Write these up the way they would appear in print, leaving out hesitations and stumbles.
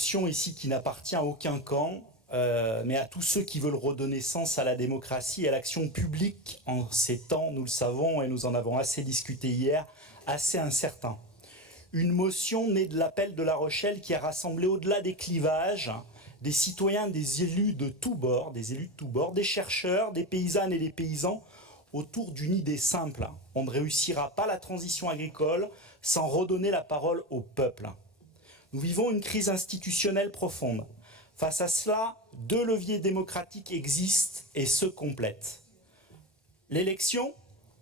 motion ici qui n'appartient à aucun camp, mais à tous ceux qui veulent redonner sens à la démocratie et à l'action publique en ces temps, nous le savons et nous en avons assez discuté hier, assez incertains. Une motion née de l'appel de La Rochelle qui a rassemblé au-delà des clivages des citoyens, des élus de tous bords, des chercheurs, des paysannes et des paysans autour d'une idée simple. On ne réussira pas la transition agricole sans redonner la parole au peuple. Nous vivons une crise institutionnelle profonde. Face à cela, deux leviers démocratiques existent et se complètent. L'élection,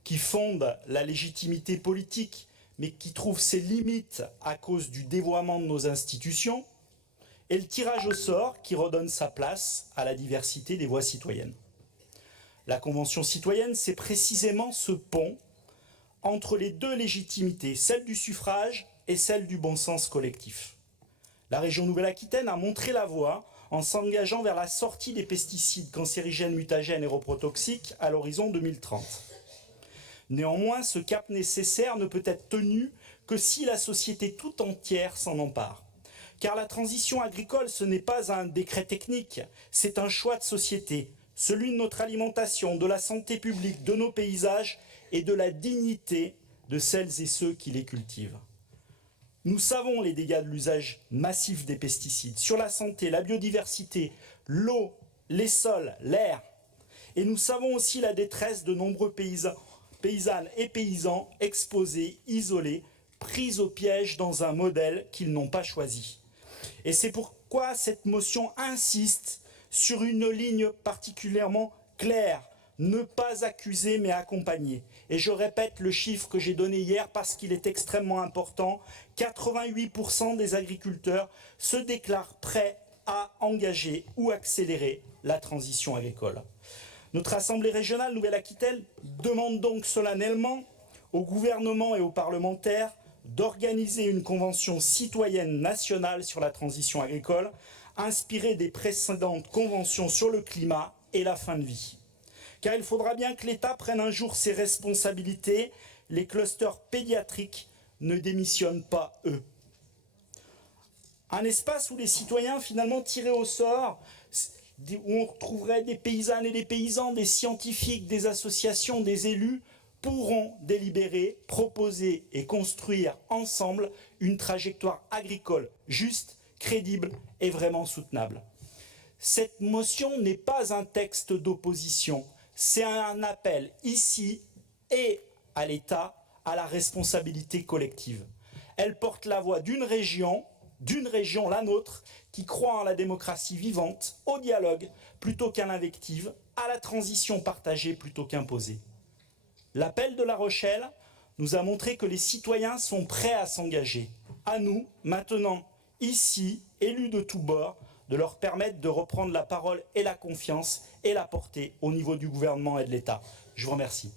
qui fonde la légitimité politique, mais qui trouve ses limites à cause du dévoiement de nos institutions, et le tirage au sort, qui redonne sa place à la diversité des voix citoyennes. La Convention citoyenne, c'est précisément ce pont entre les deux légitimités, celle du suffrage et celle du bon sens collectif. La région Nouvelle-Aquitaine a montré la voie en s'engageant vers la sortie des pesticides cancérigènes, mutagènes et reprotoxiques à l'horizon 2030. Néanmoins, ce cap nécessaire ne peut être tenu que si la société tout entière s'en empare. Car la transition agricole, ce n'est pas un décret technique, c'est un choix de société, celui de notre alimentation, de la santé publique, de nos paysages et de la dignité de celles et ceux qui les cultivent. Nous savons les dégâts de l'usage massif des pesticides sur la santé, la biodiversité, l'eau, les sols, l'air. Et nous savons aussi la détresse de nombreux paysannes et paysans exposés, isolés, pris au piège dans un modèle qu'ils n'ont pas choisi. Et c'est pourquoi cette motion insiste sur une ligne particulièrement claire, ne pas accuser mais accompagner. Et je répète le chiffre que j'ai donné hier parce qu'il est extrêmement important, 88% des agriculteurs se déclarent prêts à engager ou accélérer la transition agricole. Notre Assemblée régionale Nouvelle-Aquitaine demande donc solennellement au gouvernement et aux parlementaires d'organiser une convention citoyenne nationale sur la transition agricole, inspirée des précédentes conventions sur le climat et la fin de vie. Car il faudra bien que l'État prenne un jour ses responsabilités, les clusters pédiatriques ne démissionnent pas eux. Un espace où les citoyens finalement tirés au sort, où on retrouverait des paysannes et des paysans, des scientifiques, des associations, des élus, pourront délibérer, proposer et construire ensemble une trajectoire agricole juste, crédible et vraiment soutenable. Cette motion n'est pas un texte d'opposition, c'est un appel ici et à l'État à la responsabilité collective. Elle porte la voix d'une région, la nôtre, qui croit en la démocratie vivante, au dialogue plutôt qu'à l'invective, à la transition partagée plutôt qu'imposée. L'appel de La Rochelle nous a montré que les citoyens sont prêts à s'engager. À nous, maintenant, ici, élus de tous bords, de leur permettre de reprendre la parole et la confiance et la porter au niveau du gouvernement et de l'État. Je vous remercie.